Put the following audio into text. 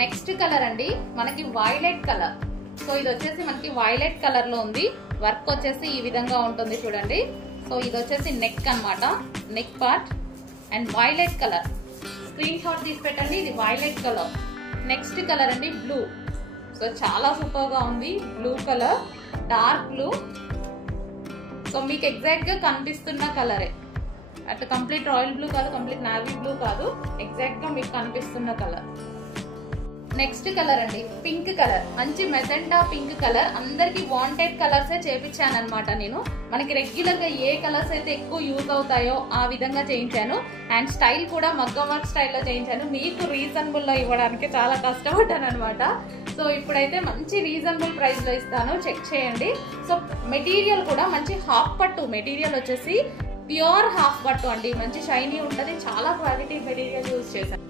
Next colour అండి మనకి violet colour. So ఇది వచ్చేసి మనకి వైలెట్ కలర్ లో ఉంది. వర్క్ వచ్చేసి ఈ విధంగా ఉంటుంది చూడండి. సో ఇది వచ్చేసి నెక్ అన్నమాట, neck part and violet colour. Screen shot తీసి పెట్టండి. ఇది వైలెట్ కలర్. నెక్స్ట్ కలర్ అండి బ్లూ. సో చాలా సూపర్ గా ఉంది blue colour, dark blue. So మీకు ఎగ్జాక్ట్ గా కనిపిస్తున్న కలరే, అట్లా కంప్లీట్ రాయల్ బ్లూ కాదు, కంప్లీట్ నావీ బ్లూ కాదు, ఎగ్జాక్ట్ గా మీకు కనిపిస్తున్న కలర్. నెక్స్ట్ కలర్ అండి పింక్ కలర్, మంచి మెజెంటా పింక్ కలర్. అందరికి వాంటెడ్ కలర్సే చేపించాను అనమాట నేను. మనకి రెగ్యులర్ గా ఏ కలర్స్ అయితే ఎక్కువ యూజ్ అవుతాయో ఆ విధంగా చేయించాను. అండ్ స్టైల్ కూడా మగ్గం వర్క్ స్టైల్లో చేయించాను. మీకు రీజనబుల్ లో ఇవ్వడానికి చాలా కష్టపడ్డాను అనమాట. సో ఇప్పుడైతే మంచి రీజనబుల్ ప్రైస్ లో ఇస్తాను, చెక్ చేయండి. సో మెటీరియల్ కూడా మంచి హాఫ్ పట్టు మెటీరియల్ వచ్చేసి ప్యూర్ హాఫ్ పట్టు అండి, మంచి షైనీ ఉంటుంది. చాలా క్వాలిటీ మెటీరియల్ యూజ్ చేశాను.